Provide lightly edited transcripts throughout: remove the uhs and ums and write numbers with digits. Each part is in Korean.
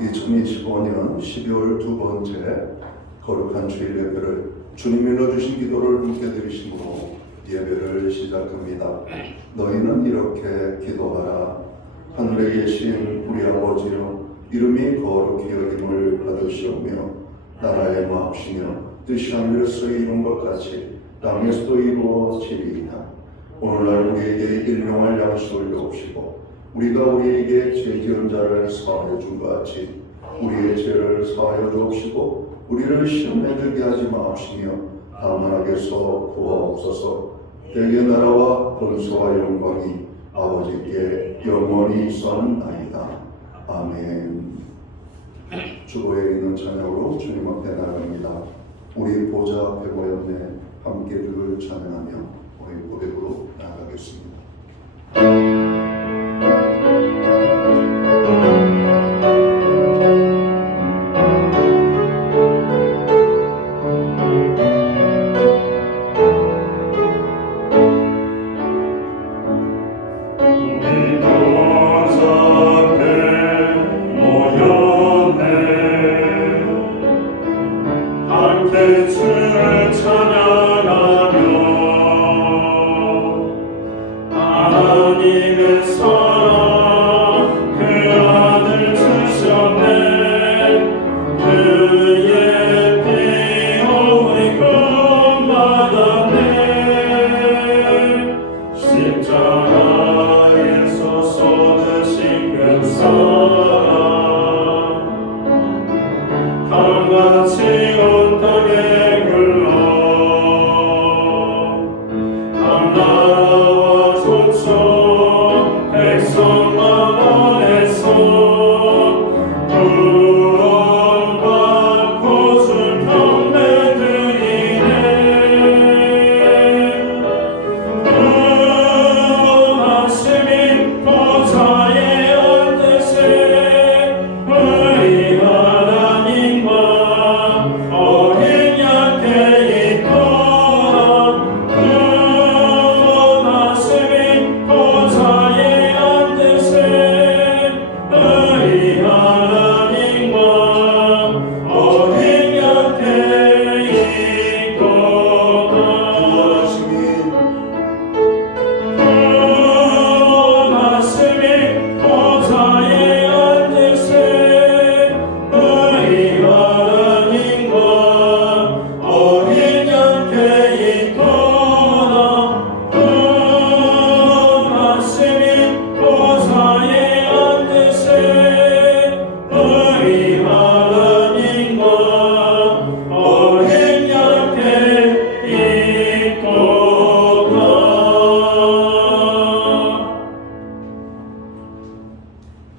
2025년 12월 두 번째 거룩한 주일 예배를 주님이 넣어주신 기도를 함께 드리심으로 예배를 시작합니다. 너희는 이렇게 기도하라. 하늘에 계신 우리 아버지여, 이름이 거룩히 여김을 받으시오며 나라의 마옵시며 뜻이 하늘에서 이룬 것 같이 땅에서도 이루어지리이다. 오늘날 우리에게 일용할 양식을 주옵시고 우리가 우리에게 죄 지은 자를 사하여 준 것 같이 우리의 죄를 사하여 주옵시고 우리를 시험에 들게 하지 마옵시며 다만 악에서 구하옵소서. 대개 나라와 권세와 영광이 아버지께 영원히 있사옵나이다. 아멘. 주보에 있는 찬양으로 주님 앞에 나갑니다. 우리 보좌 앞에 모였네. 함께 그를 찬양하며 우리 고백으로 나아가겠습니다.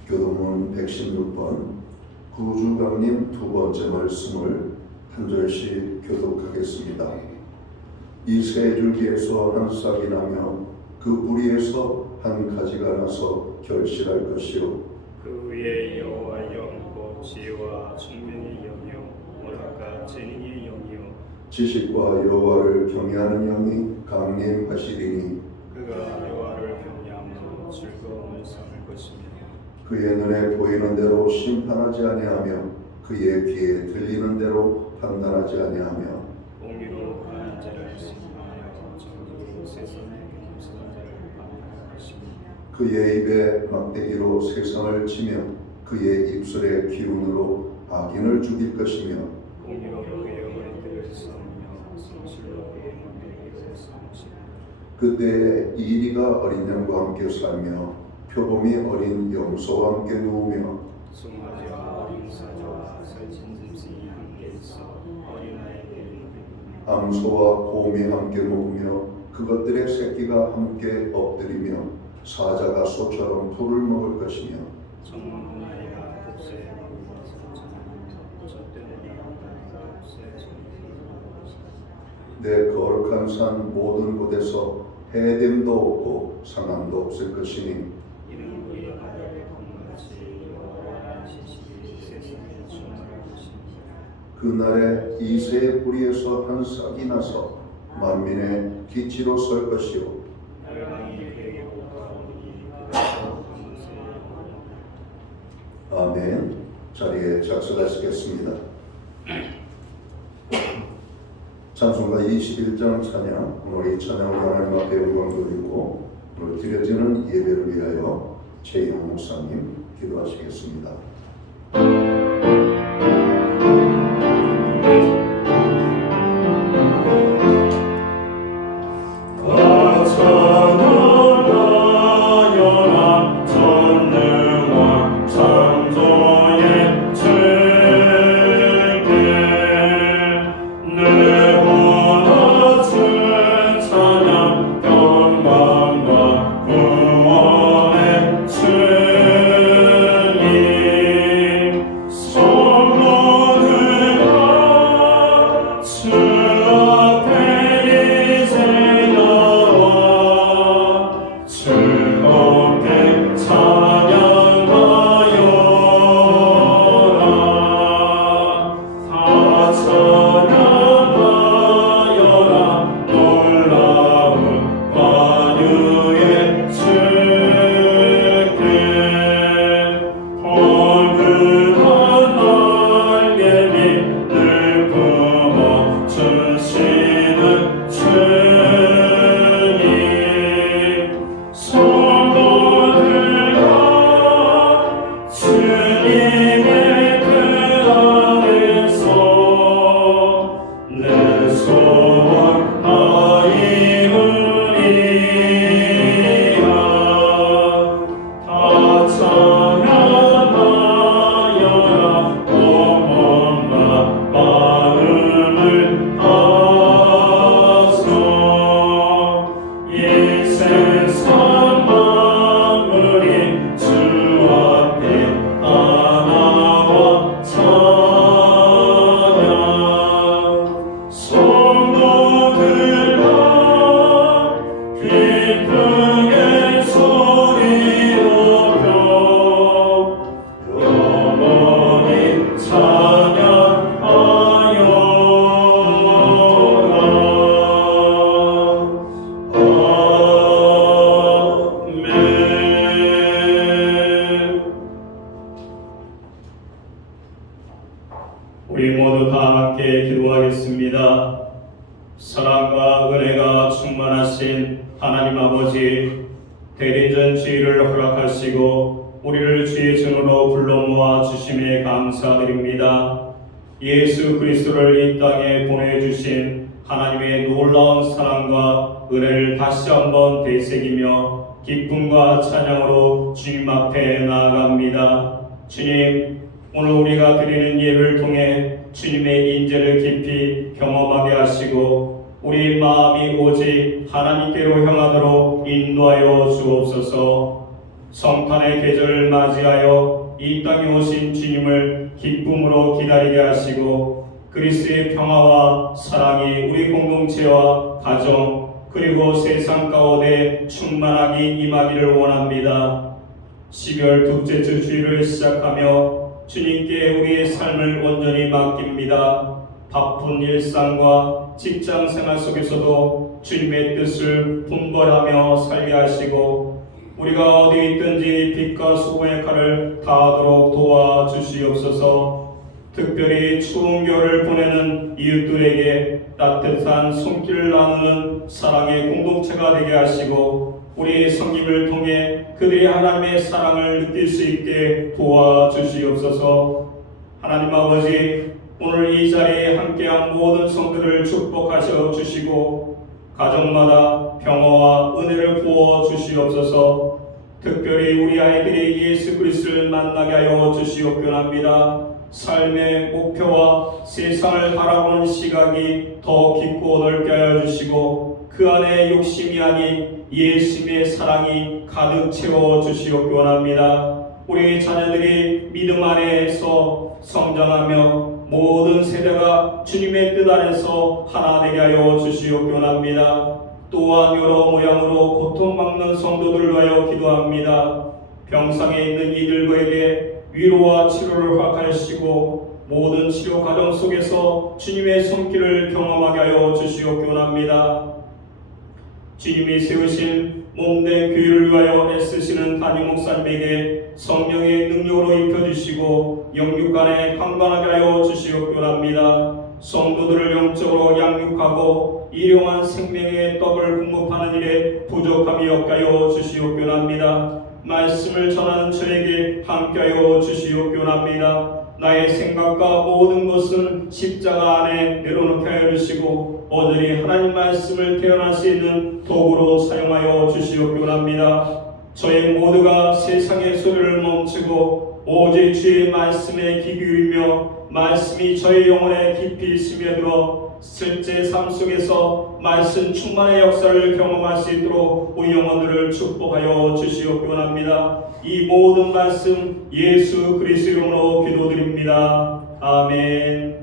교도문 116번 구주강림 두 번째 말씀을 한 절씩 교독하겠습니다. 이 세 줄기에서 한 싹이 나며 그 뿌리에서 한 가지가 나서 결실할 것이요 그 위에 여호와의 영과 지혜와聰明의 영이요 오락과 재능의 영이요 지식과 여호와를 경외하는 영이 강림하시리니 그가 여호와를 경외함으로 즐거움을 삼을 것이며 그의 눈에 보이는 대로 심판하지 아니하며 그의 귀에 들리는 대로 판단하지 아니하며 공의로 하는 자를 심판하여 정직으로 세상에 겸손한 자를 판단할 것이며 그의 입에 막대기로 세상을 치며 그의 입술의 기운으로 악인을 죽일 것이며 공의로 그의 어린들을 싸우며 성실로 그의 막대기를 싸우시며 그때 이리가 어린 양과 함께 살며 표범이 어린 염소와 함께 누우며 송아지와 어린 사자와 살찐 짐승이 함께 있어 어린아이에게 암소와 곰이 함께 먹으며 그것들의 새끼가 함께 엎드리며 사자가 소처럼 풀을 먹을 것이며 정말 아이가 복수에 물러서 전하며 젖되는 양과 복수에 내 거룩한 산 모든 곳에서 해됨도 없고 상함도 없을 것이니 이는 우리의 바다를 건같이 여호와의 지식이 세상에 충만할 것입니다. 그날에 이새의 뿌리에서 한 싹이 나서 만민의 기치로 설 것이요 열방이 그에게로부터 오니 그가 아멘. 자리에 작석하시겠습니다. 찬송가 21장 찬양, 오늘 이 찬양을 하나님 앞에 영광 돌리고 오늘 드려지는 예배를 위하여 최영 목사님 기도하시겠습니다. 우리 모두 다 함께 기도하겠습니다. 사랑과 은혜가 충만하신 하나님 아버지, 대리전 지위를 허락하시고 우리를 주의 증으로 불러 모아 주심에 감사드립니다. 예수 그리스도를 이 땅에 보내주신 하나님의 놀라운 사랑과 은혜를 다시 한번 되새기며 기쁨과 찬양으로 주님 앞에 나아갑니다. 주님, 오늘 우리가 드리는 예배를 통해 주님의 인재를 깊이 경험하게 하시고 우리 마음이 오직 하나님께로 향하도록 인도하여 주옵소서. 성탄의 계절을 맞이하여 이 땅에 오신 주님을 기쁨으로 기다리게 하시고 그리스도의 평화와 사랑이 우리 공동체와 가정 그리고 세상 가운데 충만하게 임하기를 원합니다. 12월 둘째 주 주일을 시작하며 주님께 우리의 삶을 온전히 맡깁니다. 바쁜 일상과 직장 생활 속에서도 주님의 뜻을 분별하며 살게 하시고 우리가 어디 있든지 빛과 수고의 칼을 다하도록 도와주시옵소서. 특별히 추운 겨울을 보내는 이웃들에게 따뜻한 손길을 나누는 사랑의 공동체가 되게 하시고 우리의 섬김을 통해 그들이 하나님의 사랑을 느낄 수 있게 도와주시옵소서. 하나님 아버지, 오늘 이 자리에 함께한 모든 성도를 축복하셔 주시고 가정마다 평화와 은혜를 부어 주시옵소서. 특별히 우리 아이들이 예수 그리스도를 만나게 하여 주시옵소서. 삶의 목표와 세상을 바라보는 시각이 더 깊고 넓게 하여 주시고 그 안에 욕심이 아닌 예수님의 사랑이 가득 채워 주시옵기 원합니다. 우리 자녀들이 믿음 안에서 성장하며 모든 세대가 주님의 뜻 안에서 하나 되게 하여 주시옵기 원합니다. 또한 여러 모양으로 고통받는 성도들을 위하여 기도합니다. 병상에 있는 이들에게 위로와 치료를 허락하시고 모든 치료 과정 속에서 주님의 손길을 경험하게 하여 주시옵기 원합니다. 주님이 세우신 몸된 교회를 위하여 애쓰시는 담임 목사님에게 성령의 능력으로 입혀주시고 영육간에 강건하게 하여 주시옵소합니다. 성도들을 영적으로 양육하고 일용한 생명의 떡을 공급하는 일에 부족함이 없게 하여 주시옵소합니다. 말씀을 전하는 저에게 함께하여 주시옵소합니다. 나의 생각과 모든 것은 십자가 안에 내려놓게 하여 주시고 오늘이 하나님 말씀을 태어날 수 있는 도구로 사용하여 주시옵소합니다. 저희 모두가 세상의 소리를 멈추고 오직 주의 말씀에 귀 기울이며 말씀이 저희 영혼에 깊이 스며들어 실제 삶 속에서 말씀 충만의 역사를 경험할 수 있도록 우리 영혼들을 축복하여 주시옵소합니다. 이 모든 말씀 예수 그리스도 이름으로 기도드립니다. 아멘.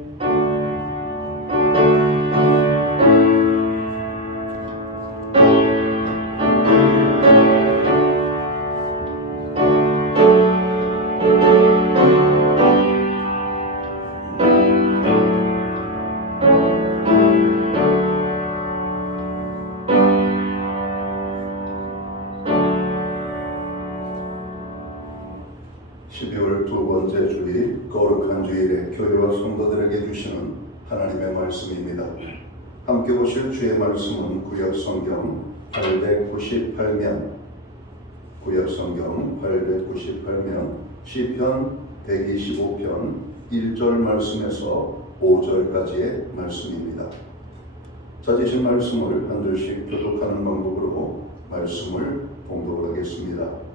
12월 두 번째 주일 거룩한 주일에 교회와 성도들에게 주시는 하나님의 말씀입니다. 함께 보실 주의 말씀은 구약성경 898면 시편 125편 1절 말씀에서 5절까지의 말씀입니다. 찾으신 말씀을 한 절씩 교독하는 방법으로 말씀을 봉독하겠습니다.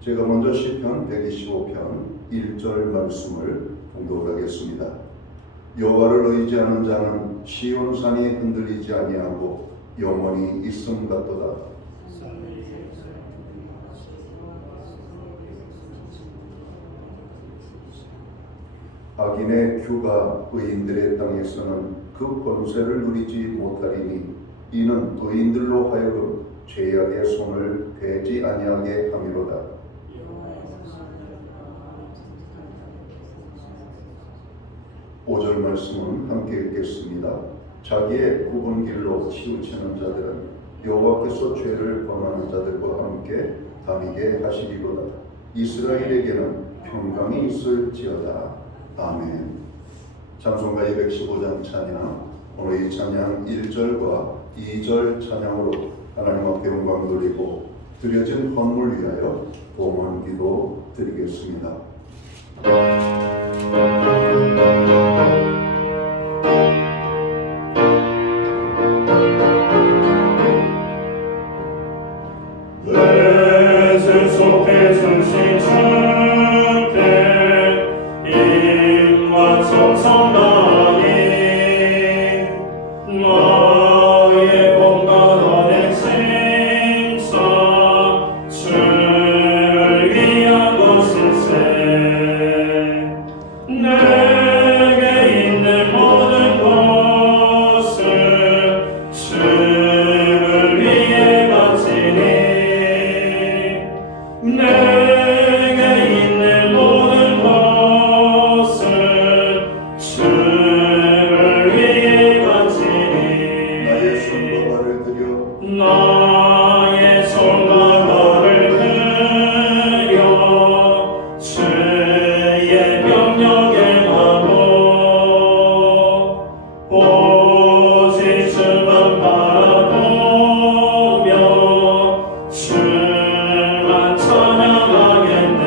제가 먼저 시편 125편 1절 말씀을 봉독하겠습니다. 여호와를 의지하는 자는 시온산이 흔들리지 아니하고 영원히 있음 같도다. 악인의 규가 의인들의 땅에서는 그 권세를 누리지 못하리니 이는 의인들로 하여금 죄악의 손을 대지 아니하게 함이로다. 5절 말씀은 함께 읽겠습니다. 자기의 굽은 길로 치우치는 자들은 여호와께서 죄를 범하는 자들과 함께 다니게 하시리로다. 이스라엘에게는 평강이 있을지어다. 아멘. 찬송가 215장 찬양, 오늘 이 찬양 1절과 2절 찬양으로 하나님 앞에 영광 돌리고 드려진 헌물 위하여 봉헌 기도 드리겠습니다. 내 세속의 순신 주께 임마 정성나니 나의 공간원의 심사 주를 위한 것일세. 내게 있는 모든 것을 주를 위해 바치니 내게 있는 모든 것을 주를 위해 바치니 나의 손과 발을 들여 나의 손과 발을 들여 주의 명령에 하고 오직 주만 바라보며 주만 찬양하겠네.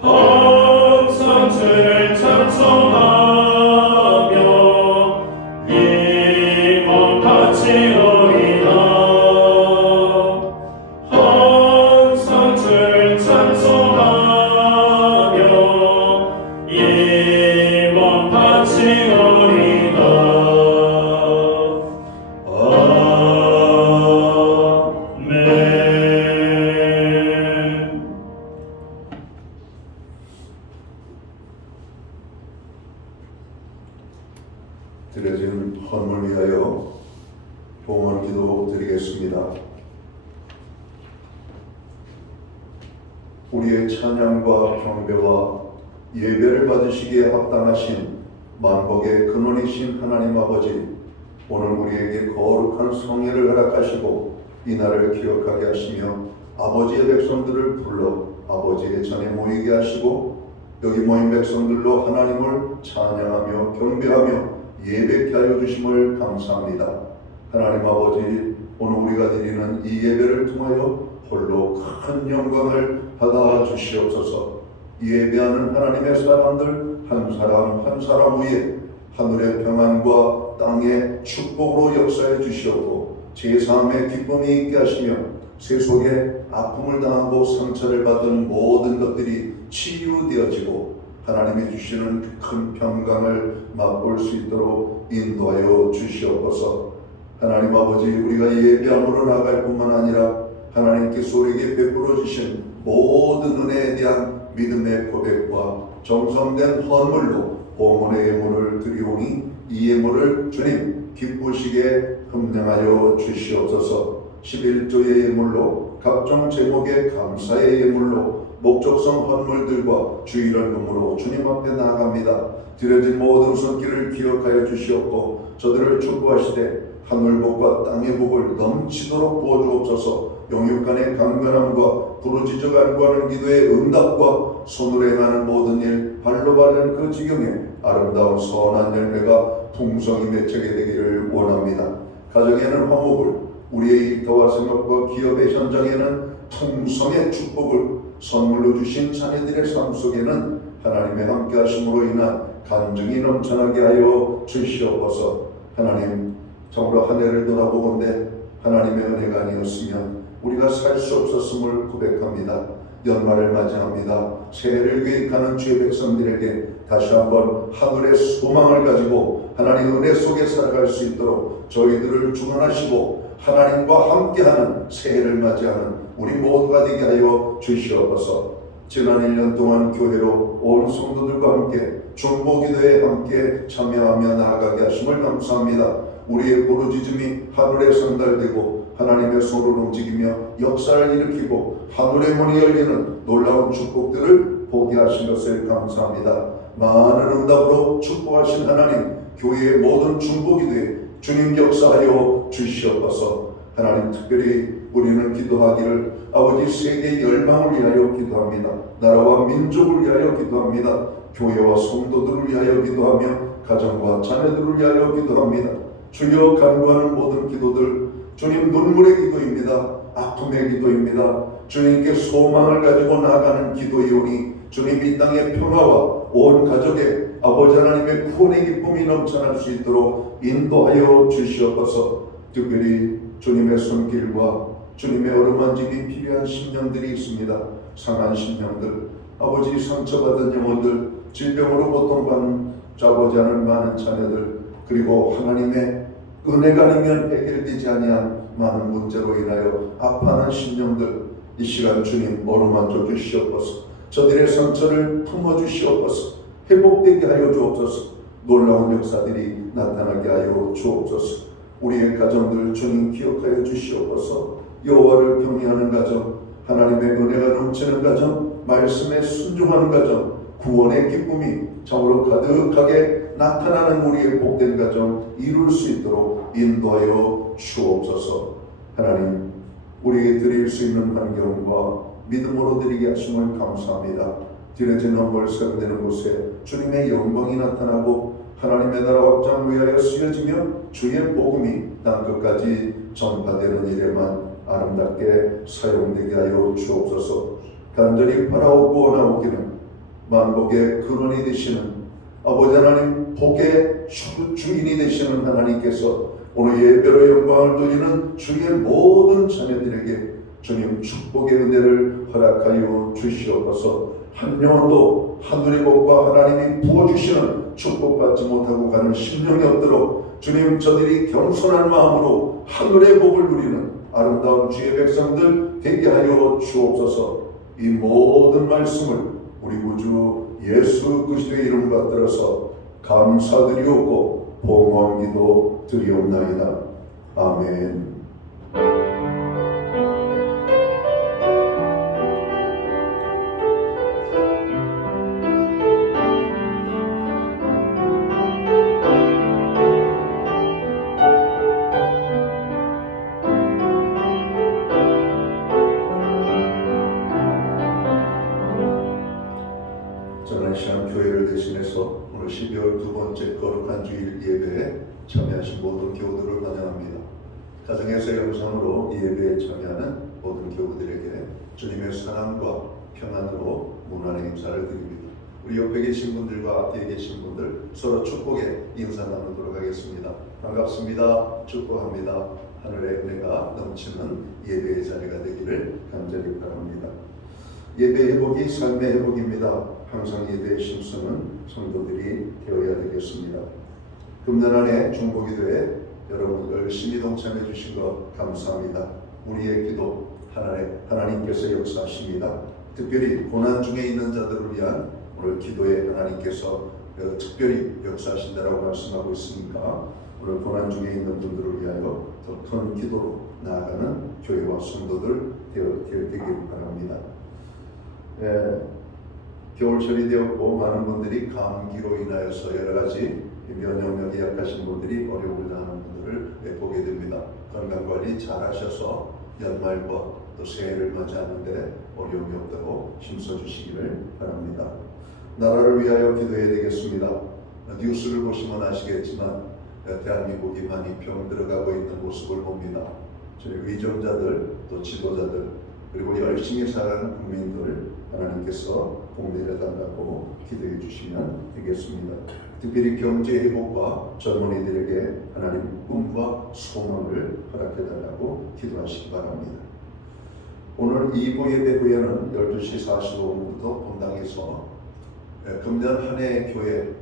항상 주를 찬송하며 임원 바치오리라. 항상 주를 찬송하며 임원 바치오리라. 아멘. 드려진 헌물 위하여 봉헌 기도 드리겠습니다. 우리의 찬양과 경배와 예배를 받으시기에 합당하신 만복의 근원이신 하나님 아버지, 오늘 우리에게 거룩한 성회를 허락하시고 이 날을 기억하게 하시며 아버지의 백성들을 불러 아버지의 전에 모이게 하시고 여기 모인 백성들로 하나님을 찬양하며 경배하며 예배케 하여 주심을 감사합니다. 하나님 아버지, 오늘 우리가 드리는 이 예배를 통하여 홀로 큰 영광을 받아 주시옵소서. 예배하는 하나님의 사람들 한 사람 한 사람 위에 하늘의 평안과 땅의 축복으로 역사해 주시옵고 제3의 기쁨이 있게 하시며 세속에 아픔을 당하고 상처를 받은 모든 것들이 치유되어지고 하나님이 주시는 큰 평강을 맛볼 수 있도록 인도하여 주시옵소서. 하나님 아버지, 우리가 예배함으로 나아갈 뿐만 아니라 하나님께서 우리에게 베풀어 주신 모든 은혜에 대한 믿음의 고백과 정성된 헌물로 봉헌의 예물을 드리오니 이 예물을 주님 기쁘시게 흠령하여 주시옵소서. 11조의 예물로 각종 제목의 감사의 예물로 목적성 헌물들과 주일헌금으로 주님 앞에 나아갑니다. 드려진 모든 손길을 기억하여 주시옵고 저들을 축복하시되 하늘복과 땅의 복을 넘치도록 부어주옵소서. 영육간의 강건함과 부르짖어 간구하는 기도의 응답과 손으로 행하는 모든 일 발로 밟는 그 지경에 아름다운 선한 열매가 풍성히 맺히게 되기를 원합니다. 가정에는 화목을, 우리의 일터와 생업과 기업의 현장에는 풍성의 축복을, 선물로 주신 자녀들의 삶 속에는 하나님의 함께 하심으로 인한 간증이 넘쳐나게 하여 주시옵소서. 하나님, 정말 한 해를 돌아보건대 하나님의 은혜가 아니었으면 우리가 살 수 없었음을 고백합니다. 연말을 맞이합니다. 새해를 계획하는 주의 백성들에게 다시 한번 하늘의 소망을 가지고 하나님 은혜 속에 살아갈 수 있도록 저희들을 주문하시고 하나님과 함께하는 새해를 맞이하는 우리 모두가 되게 하여 주시옵소서. 지난 1년 동안 교회로 온 성도들과 함께 중보기도에 함께 참여하며 나아가게 하심을 감사합니다. 우리의 부르짖음이 하늘에 상달되고 하나님의 손을 움직이며 역사를 일으키고 하늘의 문이 열리는 놀라운 축복들을 보게 하신 것을 감사합니다. 많은 응답으로 축복하신 하나님, 교회의 모든 중보기도에 주님 역사하여 주시옵소서. 하나님, 특별히 우리는 기도하기를 아버지 세계 열방을 위하여 기도합니다. 나라와 민족을 위하여 기도합니다. 교회와 성도들을 위하여 기도하며 가정과 자녀들을 위하여 기도합니다. 주여, 간구하는 모든 기도들 주님 눈물의 기도입니다. 아픔의 기도입니다. 주님께 소망을 가지고 나아가는 기도이오니 주님 이 땅의 평화와 온 가족의 아버지 하나님의 구원의 기쁨이 넘쳐날 수 있도록 인도하여 주시옵소서. 특별히 주님의 손길과 주님의 어루만짐이 필요한 심령들이 있습니다. 상한 심령들, 아버지 상처받은 영혼들, 질병으로 고통받고자 하는 많은 자녀들, 그리고 하나님의 은혜가 아니면 해결되지 아니한 많은 문제로 인하여 아파하는 심령들, 이 시간 주님 어루만져 주시옵소서. 저들의 상처를 품어주시옵소서. 회복되게 하여 주옵소서. 놀라운 역사들이 나타나게 하여 주옵소서. 우리의 가정들 주님 기억하여 주시옵소서. 여호와를 경외하는 가정, 하나님의 은혜가 넘치는 가정, 말씀에 순종하는 가정, 구원의 기쁨이 참으로 가득하게 나타나는 우리의 복된 가정 이룰 수 있도록 인도하여 주옵소서. 하나님, 우리에게 드릴 수 있는 환경과 믿음으로 드리게 하심을 감사합니다. 드려진 헌물 세련되는 곳에 주님의 영광이 나타나고 하나님의 나라 확장 위하여 쓰여지며 주의 복음이 땅끝까지 전파되는 일에만 아름답게 사용되게 하여 주옵소서. 간절히 바라오고 원하오기는 만복의 근원이 되시는 아버지 하나님, 복의 주인이 되시는 하나님께서 오늘 예배로 영광을 돌리는 주의 모든 자녀들에게 주님 축복의 은혜를 허락하여 주시옵소서. 한 영혼도 하늘의 복과 하나님이 부어주시는 축복받지 못하고 가는 심령이 없도록 주님, 저들이 겸손한 마음으로 하늘의 복을 누리는 아름다운 주의 백성들 되게 하여 주옵소서. 이 모든 말씀을 우리 구주 예수 그리스도의 이름 받들어서 감사드리옵고 봉헌기도 드리옵나이다. 아멘. 저는 시간 교회를 대신해서 오늘 12월 두 번째 거룩한 주일 예배에 참여하신 모든 교우들을 환영합니다. 가정에서 영상으로 이 예배에 참여하는 모든 교우들에게 주님의 사랑과 평안으로 문안의 인사를 드립니다. 우리 옆에 계신 분들과 앞에 계신 분들 서로 축복의 인사 나누도록 하겠습니다. 반갑습니다. 축복합니다. 하늘의 은혜가 넘치는 예배의 자리가 되기를 간절히 바랍니다. 예배 회복이 삶의 회복입니다. 항상 예배에 힘쓰는 성도들이 되어야 되겠습니다. 금년 한 해 중보기도에 여러분 열심히 동참해 주신 것 감사합니다. 우리의 기도 하나님께서 역사하십니다. 특별히 고난 중에 있는 자들을 위한 오늘 기도에 하나님께서 특별히 역사하신다라고 말씀하고 있으니까 오늘 고난 중에 있는 분들을 위하여 더 큰 기도로 나아가는 교회와 성도들 되기를 바랍니다. 겨울철이 되었고 많은 분들이 감기로 인하여서 여러 가지 면역력이 약하신 분들이 어려움을 당하는 분들을 보게 됩니다. 건강관리 잘 하셔서 연말과 또 새해를 맞이하는데 어려움이 없도록 힘써주시기를 바랍니다. 나라를 위하여 기도해야 되겠습니다. 뉴스를 보시면 아시겠지만 대한민국이 많이 병들어가고 있는 모습을 봅니다. 저희 위정자들 또 지도자들 그리고 열심히 살아가는 국민들 하나님께서 복 내려달라고 기도해 주시면 되겠습니다. 특별히 경제 회복과 젊은이들에게 하나님 꿈과 소망을 허락해 달라고 기도하시기 바랍니다. 오늘 2부 예배 후에는 12시 45분부터 본당에서 금년 한 해 교회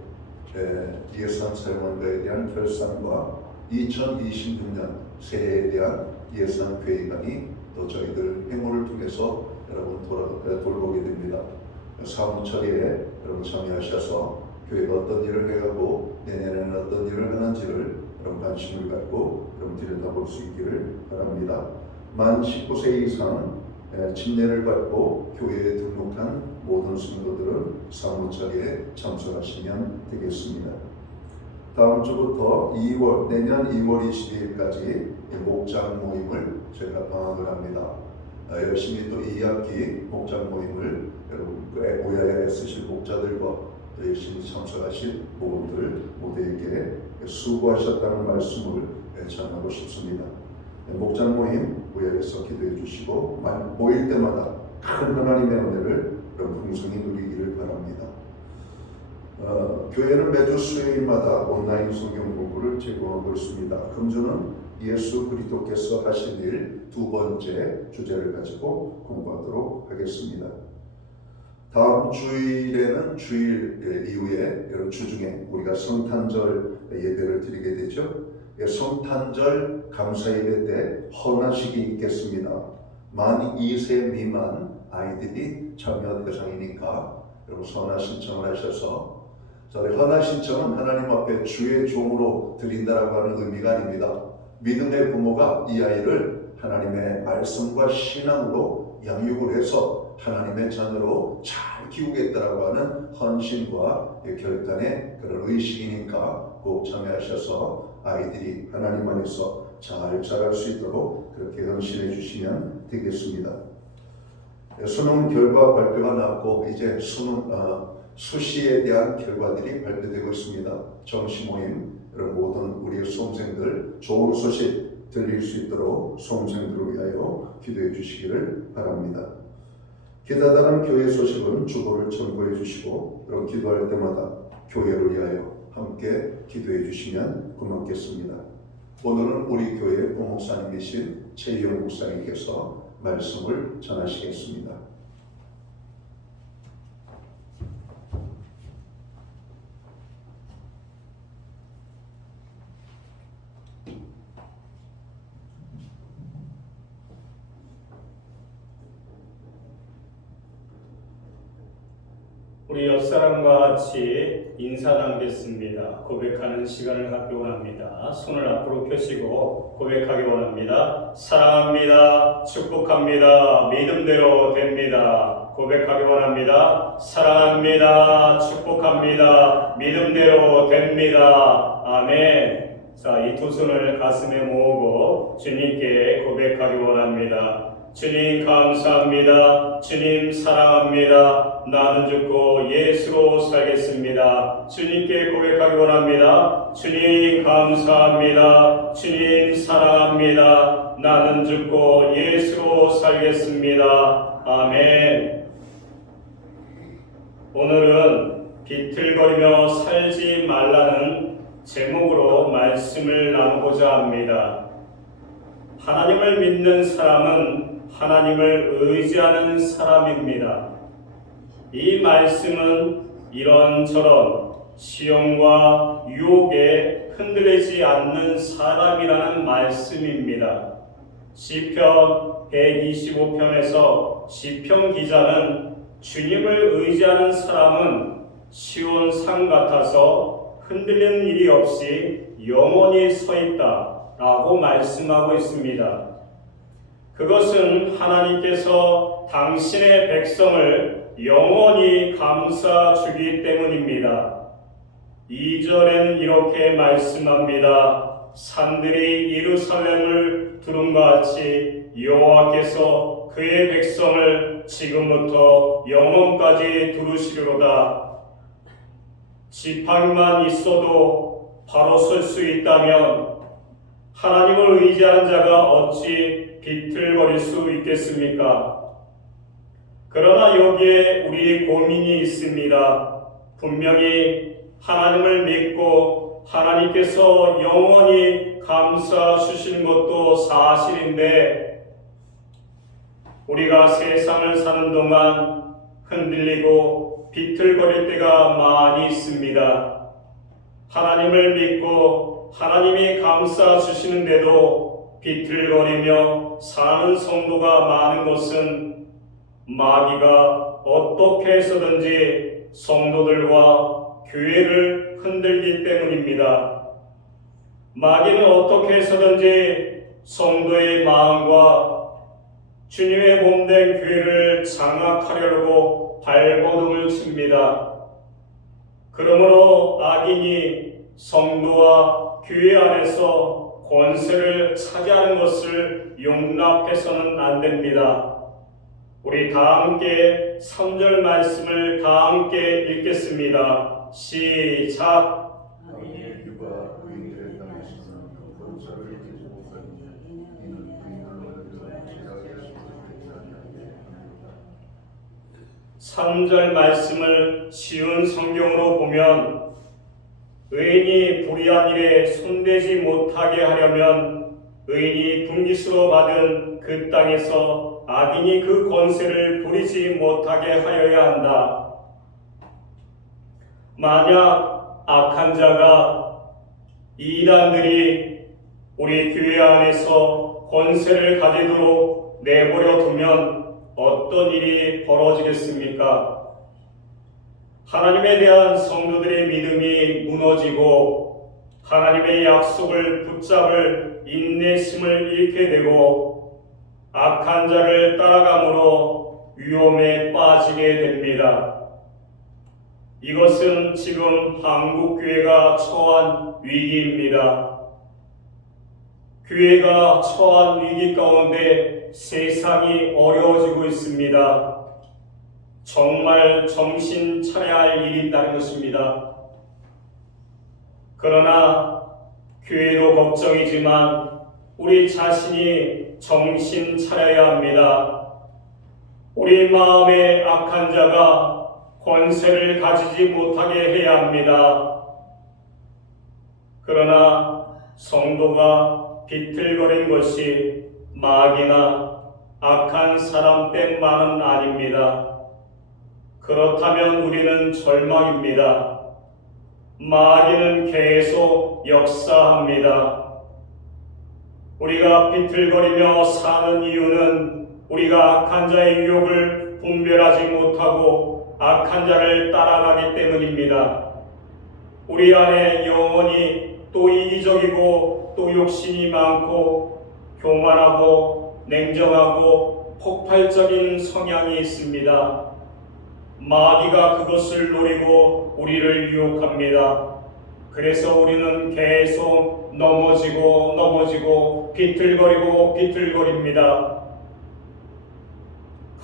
예산 사용원과에 대한 결산과 2026년 새해에 대한 예산 회의관이 또 저희들 회모를 통해서 여러분 돌보게 됩니다. 사무처리에 여러분 참여하셔서 교회가 어떤 일을 해가고 내년에는 어떤 일을 하는지를 여러분 관심을 갖고 여러분 들여다볼 수 있기를 바랍니다. 만 19세 이상 침례를 받고 교회에 등록한 모든 성도들은 사무처리에 참석하시면 되겠습니다. 다음 주부터 내년 2월 22일까지 목장 모임을 저희가 방학을 합니다. 열심히 또 2학기 목장 모임을 여러분 모야에 쓰실 목자들과 또 열심히 참석하실 모두에게 수고하셨다는 말씀을 전하고 싶습니다. 목장 모임 모야에서 기도해 주시고 모일 때마다 큰 하나님의 은혜를 풍성히 누리기를 바랍니다. 교회는 매주 수요일마다 온라인 성경 공부를 제공하고 있습니다. 금주는 예수 그리스도께서 하신 일 두 번째 주제를 가지고 공부하도록 하겠습니다. 다음 주일에는 주일 이후에 여러 주중에 우리가 성탄절 예배를 드리게 되죠. 성탄절 감사 예배 때 헌화식이 있겠습니다. 만 2세 미만 아이들이 참여 대상이니까 여러분 헌화 신청을 하셔서 저희 헌화 신청은 하나님 앞에 주의 종으로 드린다라고 하는 의미가 아닙니다. 믿음의 부모가 이 아이를 하나님의 말씀과 신앙으로 양육을 해서 하나님의 자녀로 잘 키우겠다라고 하는 헌신과 결단의 그런 의식이니까 꼭 참여하셔서 아이들이 하나님 안에서 잘 자랄 수 있도록 그렇게 헌신해 주시면 되겠습니다. 수능 결과 발표가 났고 이제 수시에 대한 결과들이 발표되고 있습니다. 정시 모임 여러분 모든 우리 수험생들 좋은 소식 들릴 수 있도록 수험생들을 위하여 기도해 주시기를 바랍니다. 기다다른 교회 소식은 주보를 첨부해 주시고 여러분 기도할 때마다 교회를 위하여 함께 기도해 주시면 고맙겠습니다. 오늘은 우리 교회 부목사님이신 최희영 목사님께서 말씀을 전하시겠습니다. 우리 옆사람과 같이 인사 나누겠습니다. 고백하는 시간을 갖기 원합니다. 손을 앞으로 펴시고 고백하기 원합니다. 사랑합니다. 축복합니다. 믿음대로 됩니다. 고백하기 원합니다. 사랑합니다. 축복합니다. 믿음대로 됩니다. 아멘. 자, 이 두 손을 가슴에 모으고 주님께 고백하기 원합니다. 주님 감사합니다. 주님 사랑합니다. 나는 죽고 예수로 살겠습니다. 주님께 고백하기 원합니다. 주님 감사합니다. 주님 사랑합니다. 나는 죽고 예수로 살겠습니다. 아멘. 오늘은 비틀거리며 살지 말라는 제목으로 말씀을 나누고자 합니다. 하나님을 믿는 사람은 하나님을 의지하는 사람입니다. 이 말씀은 이런저런 시험과 유혹에 흔들리지 않는 사람이라는 말씀입니다. 시편 125편에서 시편 기자는 주님을 의지하는 사람은 시온산 같아서 흔들리는 일이 없이 영원히 서 있다 라고 말씀하고 있습니다. 그것은 하나님께서 당신의 백성을 영원히 감싸주기 때문입니다. 2절에는 이렇게 말씀합니다. 산들이 예루살렘을 두름과 같이 여호와께서 그의 백성을 지금부터 영원까지 두르시리로다. 지팡이만 있어도 바로 설 수 있다면 하나님을 의지하는 자가 어찌 비틀거릴 수 있겠습니까? 그러나 여기에 우리 고민이 있습니다. 분명히 하나님을 믿고 하나님께서 영원히 감싸 주시는 것도 사실인데 우리가 세상을 사는 동안 흔들리고 비틀거릴 때가 많이 있습니다. 하나님을 믿고 하나님이 감싸 주시는데도 비틀거리며 사는 성도가 많은 것은 마귀가 어떻게 해서든지 성도들과 교회를 흔들기 때문입니다. 마귀는 어떻게 해서든지 성도의 마음과 주님의 몸된 교회를 장악하려고 발버둥을 칩니다. 그러므로 악인이 성도와 교회 안에서 권세를 차지하는 것을 용납해서는 안 됩니다. 우리 다 함께 3절 말씀을 다 함께 읽겠습니다. 시작. 악인의 규가 의인들의 땅에서는 권세를 이기지 못하니 이는 의인들로 제자의 소리를 3절 말씀을 쉬운 성경으로 보면 의인이 불의한 일에 손대지 못하게 하려면 의인이 분깃으로 받은 그 땅에서 악인이 그 권세를 부리지 못하게 하여야 한다. 만약 악한 자가 이단들이 우리 교회 안에서 권세를 가지도록 내버려 두면 어떤 일이 벌어지겠습니까? 하나님에 대한 성도들의 믿음이 무너지고 하나님의 약속을 붙잡을 인내심을 잃게 되고 악한 자를 따라감으로 위험에 빠지게 됩니다. 이것은 지금 한국교회가 처한 위기입니다. 교회가 처한 위기 가운데 세상이 어려워지고 있습니다. 정말 정신 차려야 할 일이 있다는 것입니다. 그러나 교회도 걱정이지만 우리 자신이 정신 차려야 합니다. 우리 마음에 악한 자가 권세를 가지지 못하게 해야 합니다. 그러나 성도가 비틀거린 것이 마귀나 악한 사람 때문만은 아닙니다. 그렇다면 우리는 절망입니다. 마귀는 계속 역사합니다. 우리가 비틀거리며 사는 이유는 우리가 악한 자의 유혹을 분별하지 못하고 악한 자를 따라가기 때문입니다. 우리 안에 영혼이 또 이기적이고 또 욕심이 많고 교만하고 냉정하고 폭발적인 성향이 있습니다. 마귀가 그것을 노리고 우리를 유혹합니다. 그래서 우리는 계속 넘어지고 비틀거립니다.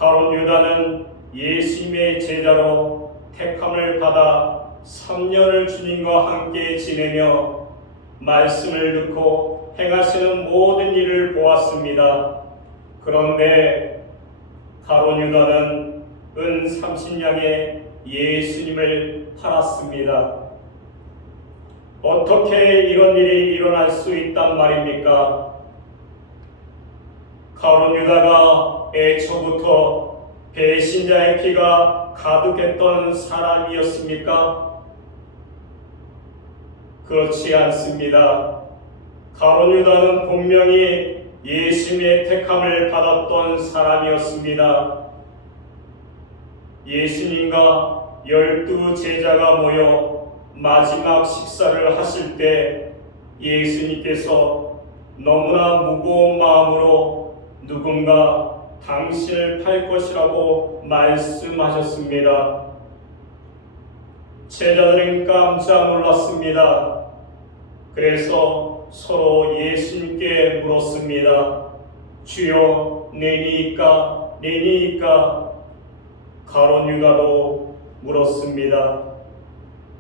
가룟 유다는 예수님의 제자로 택함을 받아 3년을 주님과 함께 지내며 말씀을 듣고 행하시는 모든 일을 보았습니다. 그런데 가룟 유다는 은 30냥에 예수님을 팔았습니다. 어떻게 이런 일이 일어날 수 있단 말입니까? 가룟 유다가 애초부터 배신자의 피가 가득했던 사람이었습니까? 그렇지 않습니다. 가룟 유다는 분명히 예수님의 택함을 받았던 사람이었습니다. 예수님과 12 제자가 모여 마지막 식사를 하실 때 예수님께서 너무나 무거운 마음으로 누군가 당신을 팔 것이라고 말씀하셨습니다. 제자들은 깜짝 놀랐습니다. 그래서 서로 예수님께 물었습니다. 주여, 내니이까? 내니이까? 가룟 유다도 물었습니다.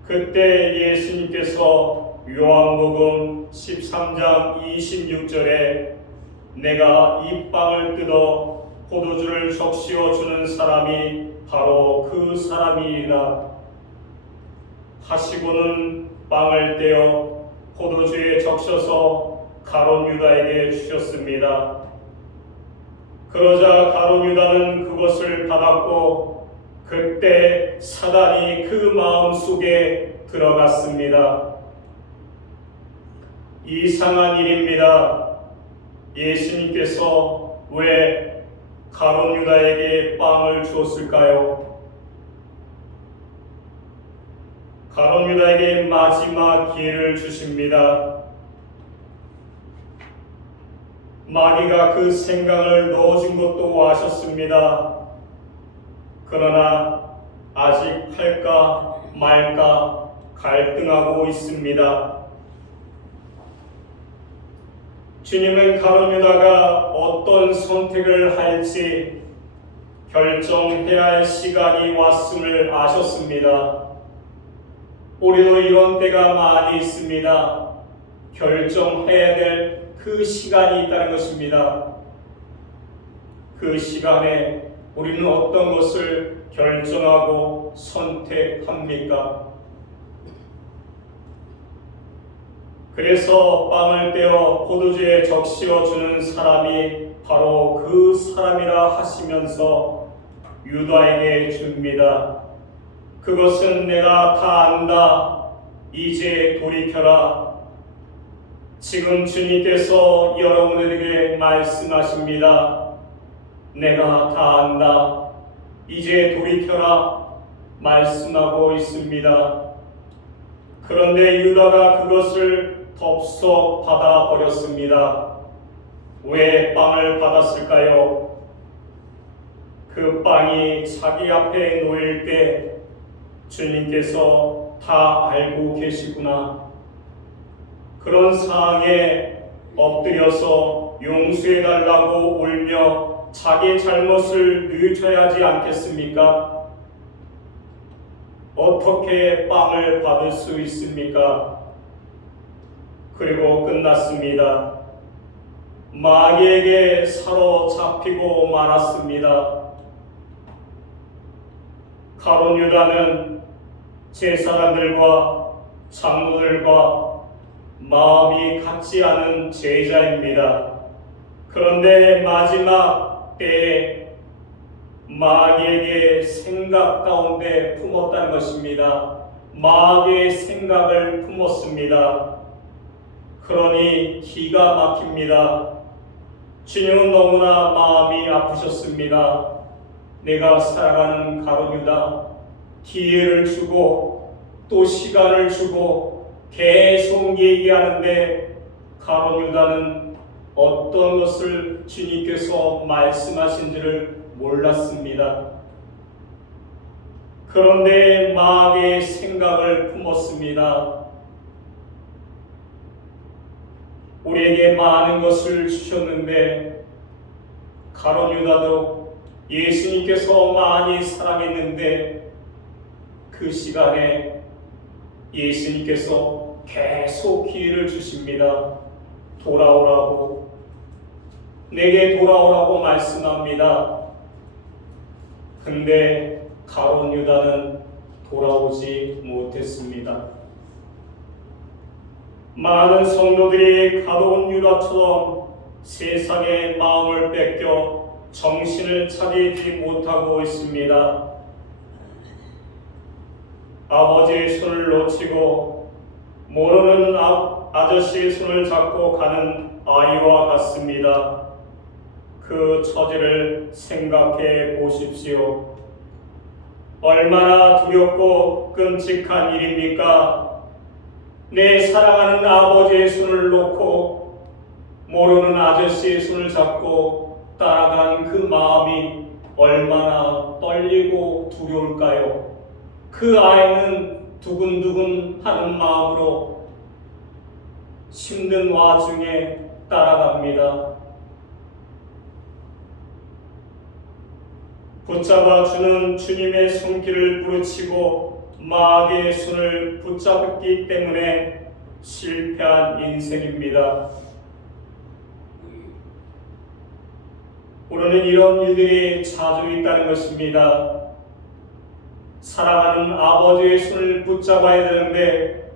그때 예수님께서 요한복음 13장 26절에 내가 이 빵을 뜯어 포도주를 적시어 주는 사람이 바로 그 사람이라 하시고는 빵을 떼어 포도주에 적셔서 가룟 유다에게 주셨습니다. 그러자 가룟 유다는 그것을 받았고 그때 사단이 그 마음 속에 들어갔습니다. 이상한 일입니다. 예수님께서 왜 가룟 유다에게 빵을 주었을까요? 가룟 유다에게 마지막 기회를 주십니다. 마귀가 그 생각을 넣어준 것도 아셨습니다. 그러나 아직 할까 말까 갈등하고 있습니다. 주님은 가룟 유다가 어떤 선택을 할지 결정해야 할 시간이 왔음을 아셨습니다. 우리도 이런 때가 많이 있습니다. 결정해야 될 그 시간이 있다는 것입니다. 그 시간에 우리는 어떤 것을 결정하고 선택합니까? 그래서 빵을 떼어 포도주에 적시어 주는 사람이 바로 그 사람이라 하시면서 유다에게 줍니다. 그것은 내가 다 안다. 이제 돌이켜라. 지금 주님께서 여러분에게 말씀하십니다. 내가 다 안다. 이제 돌이켜라. 말씀하고 있습니다. 그런데 유다가 그것을 덥석 받아버렸습니다. 왜 빵을 받았을까요? 그 빵이 자기 앞에 놓일 때 주님께서 다 알고 계시구나. 그런 상황에 엎드려서 용서해달라고 울며 자기 잘못을 뉘우쳐야 하지 않겠습니까? 어떻게 빵을 받을 수 있습니까? 그리고 끝났습니다. 마귀에게 사로잡히고 말았습니다. 가룟 유다는 제사장들과 장로들과 마음이 같지 않은 제자입니다. 그런데 마지막 때에 마귀에게 생각 가운데 품었다는 것입니다. 마귀의 생각을 품었습니다. 그러니 기가 막힙니다. 주님은 너무나 마음이 아프셨습니다. 내가 살아가는 가룟 유다, 기회를 주고 또 시간을 주고 계속 얘기하는데 가룟 유다는 어떤 것을 주님께서 말씀하신지를 몰랐습니다. 그런데 마귀의 생각을 품었습니다. 우리에게 많은 것을 주셨는데 가룟 유다도 예수님께서 많이 사랑했는데 그 시간에 예수님께서 계속 기회를 주십니다. 돌아오라고, 내게 돌아오라고 말씀합니다. 근데 가룟 유다는 돌아오지 못했습니다. 많은 성도들이 가룟 유다처럼 세상의 마음을 뺏겨 정신을 차리지 못하고 있습니다. 아버지의 손을 놓치고 모르는 아저씨의 손을 잡고 가는 아이와 같습니다. 그 처지를 생각해 보십시오. 얼마나 두렵고 끔찍한 일입니까? 내 사랑하는 아버지의 손을 놓고 모르는 아저씨의 손을 잡고 따라간 그 마음이 얼마나 떨리고 두려울까요? 그 아이는 두근두근 하는 마음으로 힘든 와중에 따라갑니다. 붙잡아 주는 주님의 손길을 부르치고 마귀의 손을 붙잡기 때문에 실패한 인생입니다. 우리는 이런 일들이 자주 있다는 것입니다. 사랑하는 아버지의 손을 붙잡아야 되는데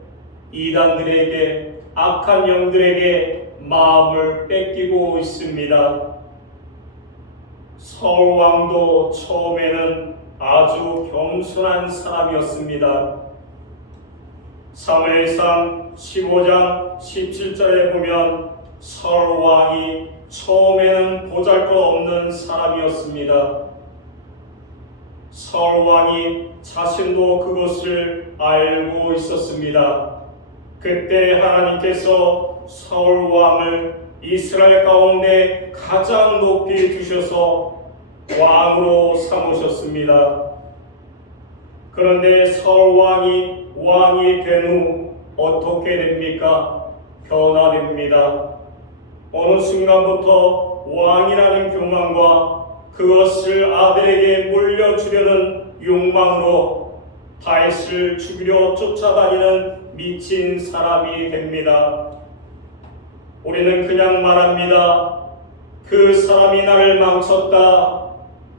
이단들에게, 악한 영들에게 마음을 뺏기고 있습니다. 서울왕도 처음에는 아주 겸손한 사람이었습니다. 사무엘상 15장 17절에 보면 서울왕이 처음에는 보잘것없는 사람이었습니다. 서울왕이 자신도 그것을 알고 있었습니다. 그때 하나님께서 서울왕을 이스라엘 가운데 가장 높이 두셔서 왕으로 삼으셨습니다. 그런데 서울왕이 왕이 된 후 어떻게 됩니까? 변화됩니다. 어느 순간부터 왕이라는 교만과 그것을 아들에게 물려주려는 욕망으로 다윗을 죽이려 쫓아다니는 미친 사람이 됩니다. 우리는 그냥 말합니다. 그 사람이 나를 망쳤다.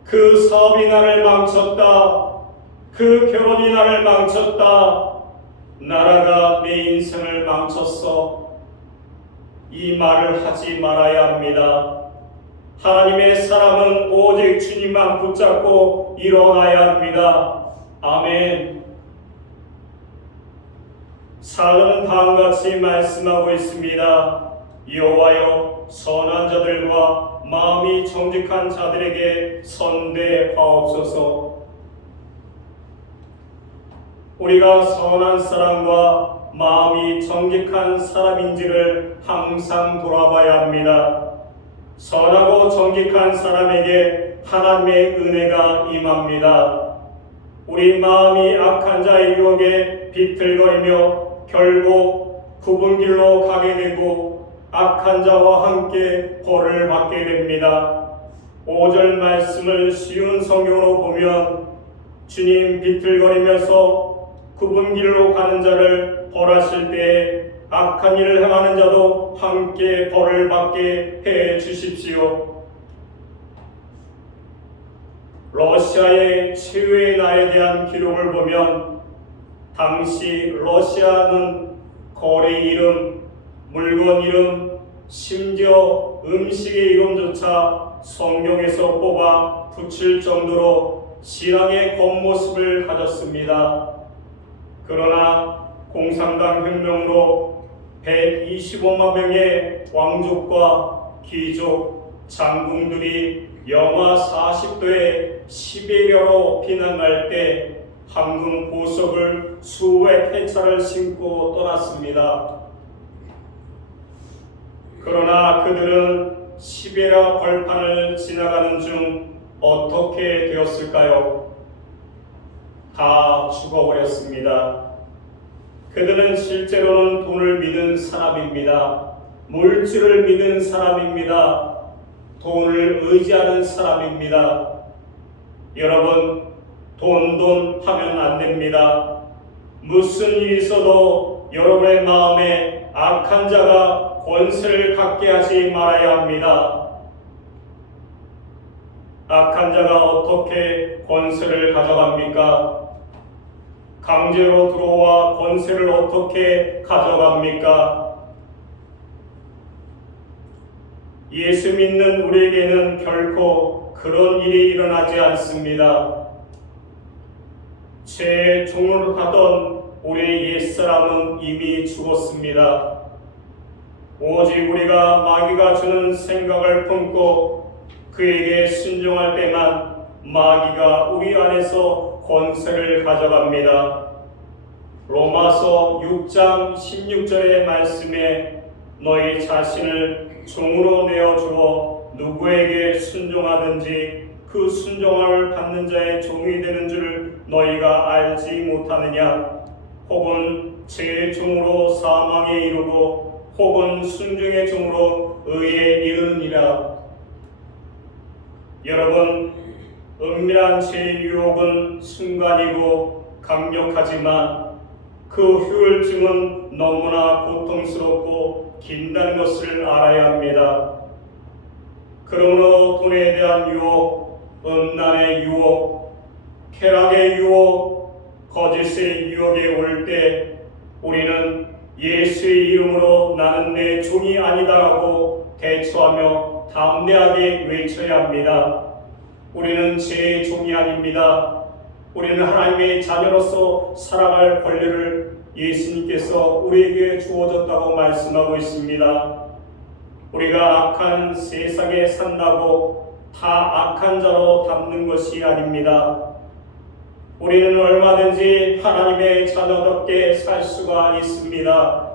그 사업이 나를 망쳤다. 그 결혼이 나를 망쳤다. 나라가 내 인생을 망쳤어. 이 말을 하지 말아야 합니다. 하나님의 사람은 오직 주님만 붙잡고 일어나야 합니다. 아멘. 사도는 다음같이 말씀하고 있습니다. 여호와여, 선한 자들과 마음이 정직한 자들에게 선대하옵소서. 우리가 선한 사람과 마음이 정직한 사람인지를 항상 돌아봐야 합니다. 선하고 정직한 사람에게 하나님의 은혜가 임합니다. 우리 마음이 악한 자의 유혹에 비틀거리며 결국 굽은 길로 가게 되고 악한 자와 함께 벌을 받게 됩니다. 5절 말씀을 쉬운 성경으로 보면 주님 비틀거리면서 굽은 길로 가는 자를 벌하실 때에 악한 일을 행하는 자도 함께 벌을 받게 해 주십시오. 러시아의 최후의 날에 대한 기록을 보면 당시 러시아는 거리 이름, 물건 이름, 심지어 음식의 이름조차 성경에서 뽑아 붙일 정도로 신앙의 겉모습을 가졌습니다. 그러나 공산당 혁명으로 125만 명의 왕족과 귀족, 장군들이 영하 40도의 시베리아로 피난갈 때 황금 보석을 수백 회차를 신고 떠났습니다. 그러나 그들은 시베리아 벌판을 지나가는 중 어떻게 되었을까요? 다 죽어버렸습니다. 그들은 실제로는 돈을 믿은 사람입니다. 물질을 믿은 사람입니다. 돈을 의지하는 사람입니다. 여러분, 돈 하면 안 됩니다. 무슨 일이 있어도 여러분의 마음에 악한 자가 권세를 갖게 하지 말아야 합니다. 악한 자가 어떻게 권세를 가져갑니까? 강제로 들어와 권세를 어떻게 가져갑니까? 예수 믿는 우리에게는 결코 그런 일이 일어나지 않습니다. 죄의 종을 하던 우리의 옛사람은 이미 죽었습니다. 오직 우리가 마귀가 주는 생각을 품고 그에게 순종할 때만 마귀가 우리 안에서 권세를 가져갑니다. 로마서 6장 16절의 말씀에 너희 자신을 종으로 내어주어 누구에게 순종하든지 그 순종을 받는 자의 종이 되는 줄 너희가 알지 못하느냐? 혹은 죄의 종으로 사망에 이르고 혹은 순종의 종으로 의에 이르느니라. 여러분, 은밀한 죄의 유혹은 순간이고 강력하지만 그 효율증은 너무나 고통스럽고 긴다는 것을 알아야 합니다. 그러므로 돈에 대한 유혹, 음란의 유혹, 쾌락의 유혹, 거짓의 유혹에 올 때 우리는 예수의 이름으로 나는 내 종이 아니다라고 대처하며 담대하게 외쳐야 합니다. 우리는 죄의 종이 아닙니다. 우리는 하나님의 자녀로서 살아갈 권리를 예수님께서 우리에게 주어졌다고 말씀하고 있습니다. 우리가 악한 세상에 산다고 다 악한 자로 담는 것이 아닙니다. 우리는 얼마든지 하나님의 자녀답게 살 수가 있습니다.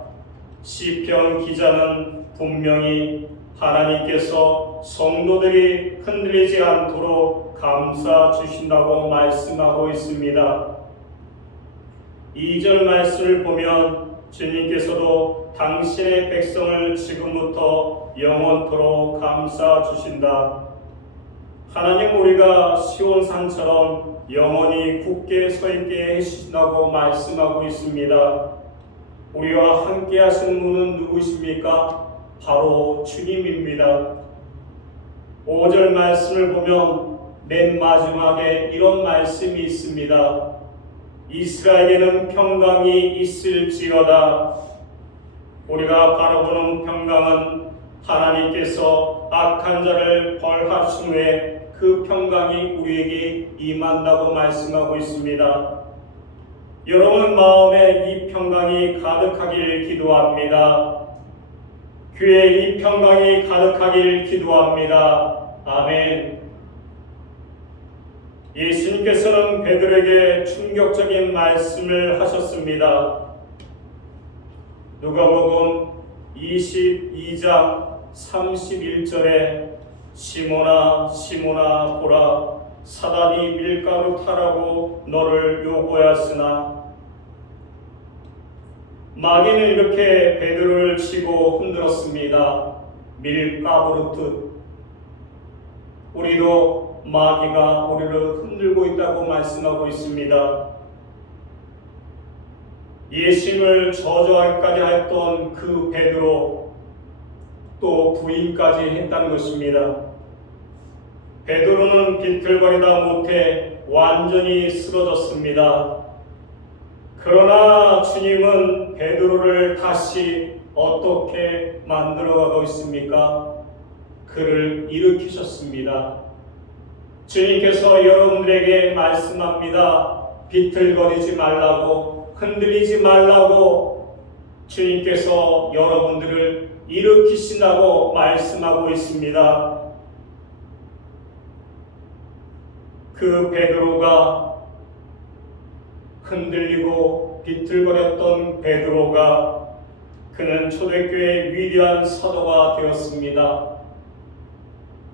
시편 기자는 분명히 하나님께서 성도들이 흔들리지 않도록 감싸 주신다고 말씀하고 있습니다. 2절 말씀을 보면 주님께서도 당신의 백성을 지금부터 영원토록 감싸 주신다. 하나님, 우리가 시온산처럼 영원히 굳게 서 있게 해주신다고 말씀하고 있습니다. 우리와 함께 하시는 분은 누구십니까? 바로 주님입니다. 5절 말씀을 보면 맨 마지막에 이런 말씀이 있습니다. 이스라엘에게는 평강이 있을지어다. 우리가 바라보는 평강은 하나님께서 악한 자를 벌하신 후에 그 평강이 우리에게 임한다고 말씀하고 있습니다. 여러분 마음에 이 평강이 가득하길 기도합니다. 귀에 이 평강이 가득하길 기도합니다. 아멘. 예수님께서는 베드로에게 충격적인 말씀을 하셨습니다. 누가복음 22장 31절에 시몬아 시몬아 보라, 사단이 밀가루 타라고 너를 요구하였으나, 마귀는 이렇게 베드로를 치고 흔들었습니다. 밀가루듯. 우리도 마귀가 우리를 흔들고 있다고 말씀하고 있습니다. 예수님을 저주하기까지 했던 그 베드로, 또 부인까지 했다는 것입니다. 베드로는 비틀거리다 못해 완전히 쓰러졌습니다. 그러나 주님은 베드로를 다시 어떻게 만들어가고 있습니까? 그를 일으키셨습니다. 주님께서 여러분들에게 말씀합니다. 비틀거리지 말라고, 흔들리지 말라고. 주님께서 여러분들을 일으키신다고 말씀하고 있습니다. 그 베드로가, 흔들리고 비틀거렸던 베드로가, 그는 초대교회의 위대한 사도가 되었습니다.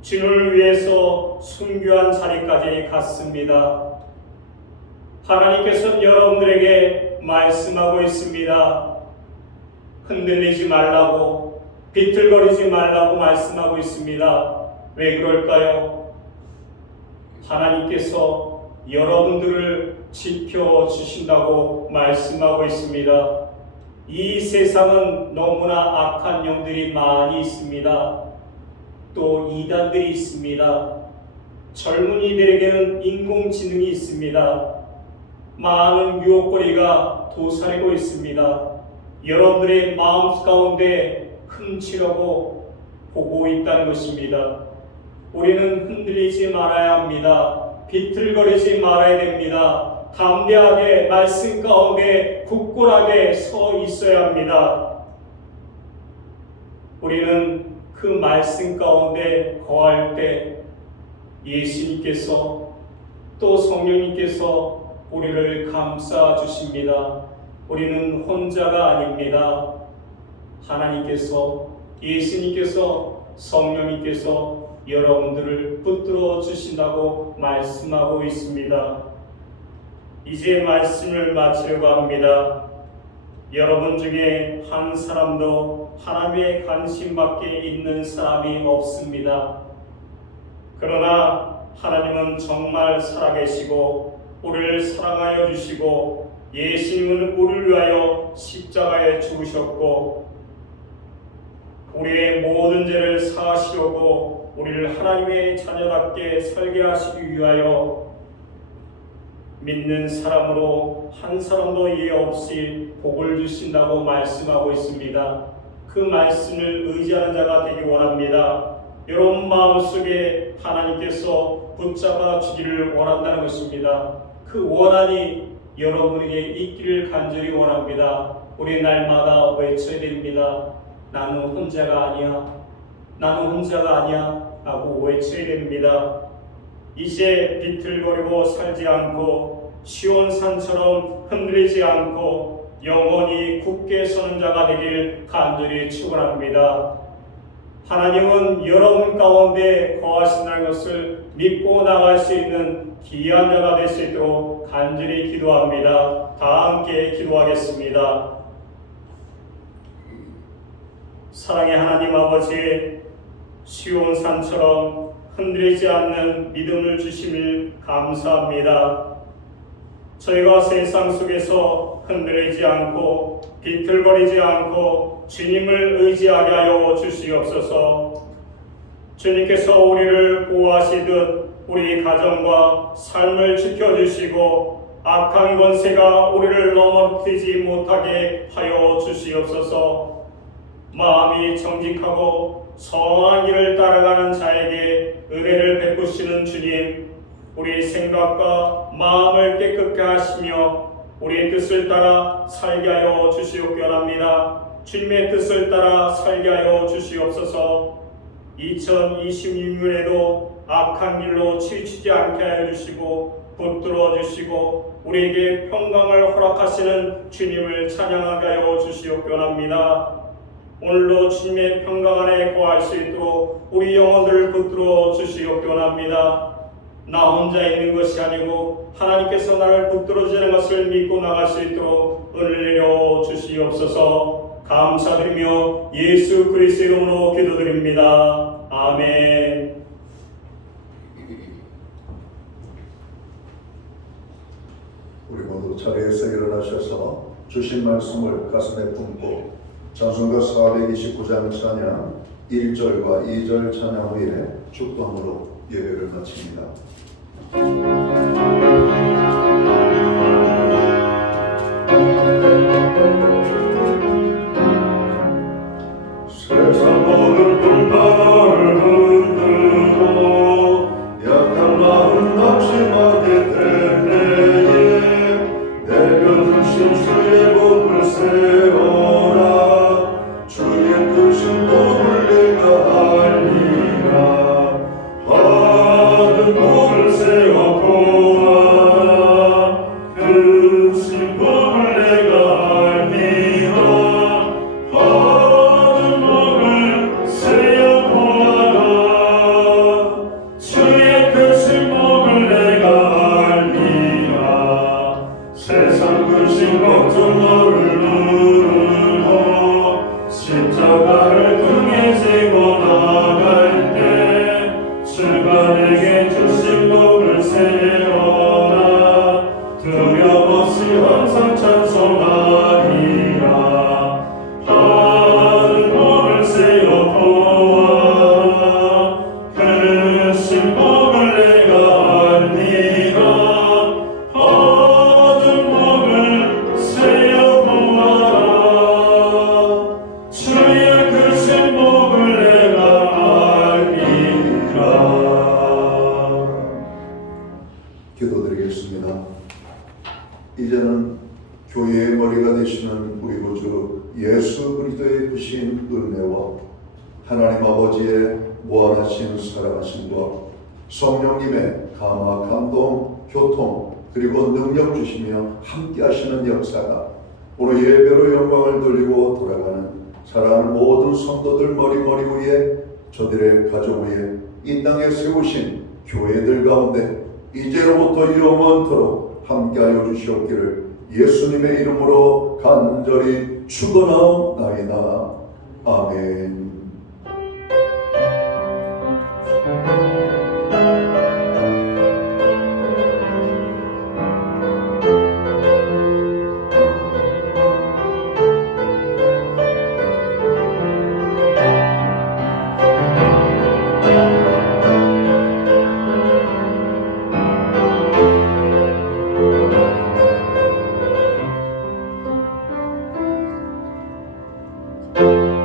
주님을 위해서 순교한 자리까지 갔습니다. 하나님께서는 여러분들에게 말씀하고 있습니다. 흔들리지 말라고, 비틀거리지 말라고 말씀하고 있습니다. 왜 그럴까요? 하나님께서 여러분들을 지켜주신다고 말씀하고 있습니다. 이 세상은 너무나 악한 영들이 많이 있습니다. 또 이단들이 있습니다. 젊은이들에게는 인공지능이 있습니다. 많은 유혹거리가 도사리고 있습니다. 여러분들의 마음 가운데 훔치려고 보고 있다는 것입니다. 우리는 흔들리지 말아야 합니다. 비틀거리지 말아야 됩니다. 담대하게 말씀 가운데 굳건하게 서 있어야 합니다. 우리는 그 말씀 가운데 거할 때 예수님께서 또 성령님께서 우리를 감싸 주십니다. 우리는 혼자가 아닙니다. 하나님께서, 예수님께서, 성령님께서 여러분들을 붙들어 주신다고 말씀하고 있습니다. 이제 말씀을 마치려고 합니다. 여러분 중에 한 사람도 하나님의 관심 밖에 있는 사람이 없습니다. 그러나 하나님은 정말 살아계시고 우리를 사랑하여 주시고 예수님은 우리를 위하여 십자가에 죽으셨고 우리의 모든 죄를 사하시려고 우리를 하나님의 자녀답게 살게 하시기 위하여 믿는 사람으로 한 사람도 예 없이 복을 주신다고 말씀하고 있습니다. 그 말씀을 의지하는 자가 되기 원합니다. 여러분 마음속에 하나님께서 붙잡아 주기를 원한다는 것입니다. 그 원한이 여러분에게 있기를 간절히 원합니다. 우리 날마다 외쳐야 됩니다. 나는 혼자가 아니야. 나는 혼자가 아니야. 라고 외쳐야 됩니다. 이제 비틀거리고 살지 않고 시온산처럼 흔들리지 않고 영원히 굳게 서는 자가 되길 간절히 축원합니다. 하나님은 여러분 가운데 거하신다는 것을 믿고 나갈 수 있는 귀한 자가 될 수 있도록 간절히 기도합니다. 다 함께 기도하겠습니다. 사랑의 하나님 아버지, 시온산처럼 흔들리지 않는 믿음을 주심을 감사합니다. 저희가 세상 속에서 흔들리지 않고 비틀거리지 않고 주님을 의지하게 하여 주시옵소서. 주님께서 우리를 보호하시듯 우리 가정과 삶을 지켜주시고 악한 권세가 우리를 넘어뜨리지 못하게 하여 주시옵소서. 마음이 정직하고 선한 길을 따라가는 자에게 은혜를 베푸시는 주님, 우리 생각과 마음을 깨끗게 하시며 우리의 뜻을 따라 살게 하여 주시옵소서. 주님의 뜻을 따라 살게 하여 주시옵소서. 2026년에도 악한 길로 치우치지 않게 하여 주시고 붙들어 주시고 우리에게 평강을 허락하시는 주님을 찬양하게 하여 주시옵소서. 오늘도 주님의 평강 안에 거할 수 있도록 우리 영혼들을 붙들어 주시옵소서. 나 혼자 있는 것이 아니고 하나님께서 나를 붙들어 주시는 것을 믿고 나갈 수 있도록 은혜를 내려 주시옵소서. 감사드리며 예수 그리스도의 이름으로 기도드립니다. 아멘. 우리 모두 자리에서 일어나셔서 주신 말씀을 가슴에 품고 찬송가 429장 찬양 1절과 2절 찬양 후에 축도함으로 예배를 마칩니다. 세상 모든 불만을 흔들고 약한 마음 낙심하게 될 때에 내가 주신 주의 복을 세워라. 주의 주신 복을 내가 알리라. 받은 복을 세워 보아라. 그 주신 복을 내가 알리라. 받은 복을 세워 보아라. 주의 크신 복을 내가 알리라. 세상 크신 걱정 너를 누르고 십자가를 등에 지고 나갈 때 주가 내게 주신 복을 머리가 되시는 우리 구주 예수 그리스도의 크신 은혜와 하나님 아버지의 무한하신 사랑하심과 성령님의 감화, 감동, 교통 그리고 능력 주시며 함께 하시는 역사가 오늘 예배로 영광을 돌리고 돌아가는 사랑하는 모든 성도들 머리 위에 저들의 가정 위에 이 땅에 세우신 교회들 가운데 이제로부터 영원토록 함께하여 주시옵기를 예수님의 이름으로 간절히 축원하옵나이다. 아멘. 주